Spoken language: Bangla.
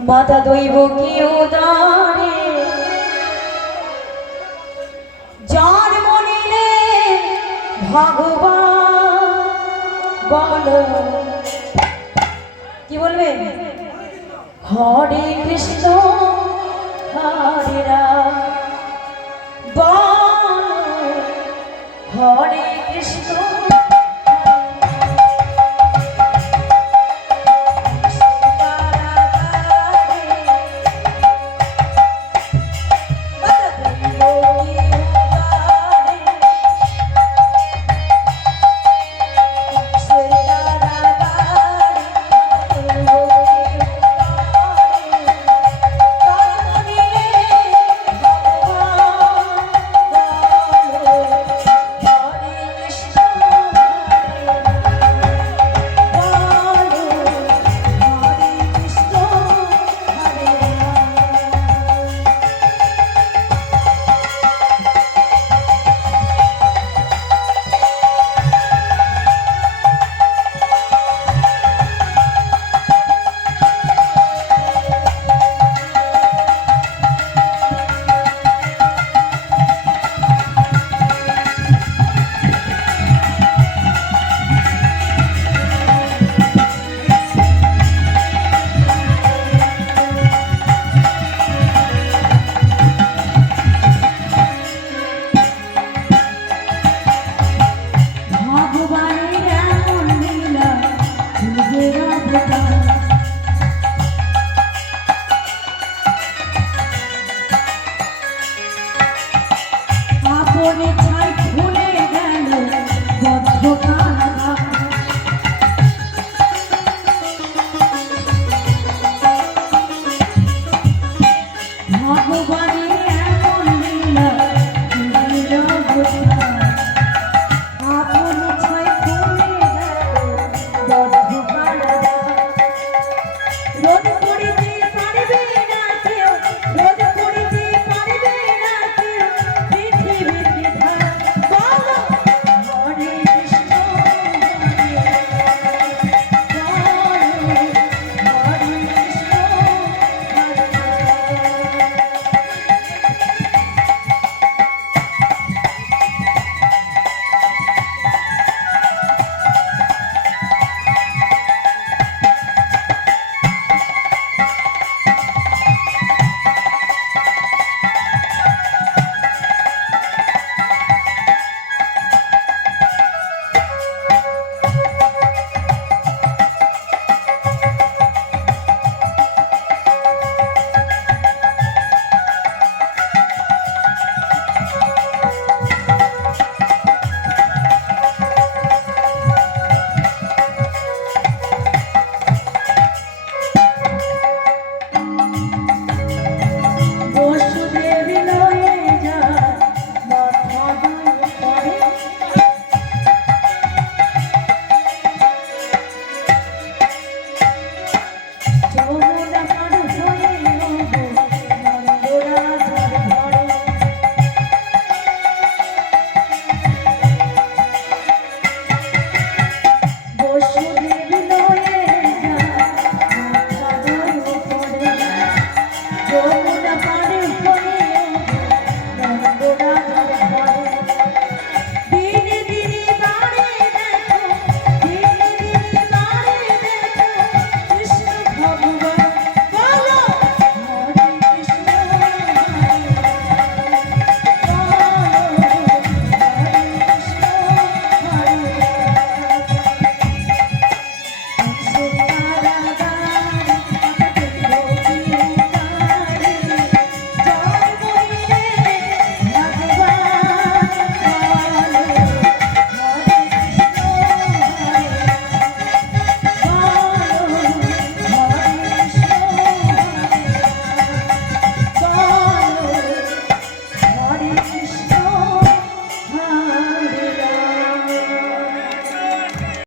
মাতা দৈব কি উদারে যার মনিলে ভগবান বলো। কি বলবে? হরে কৃষ্ণ। ভগবানের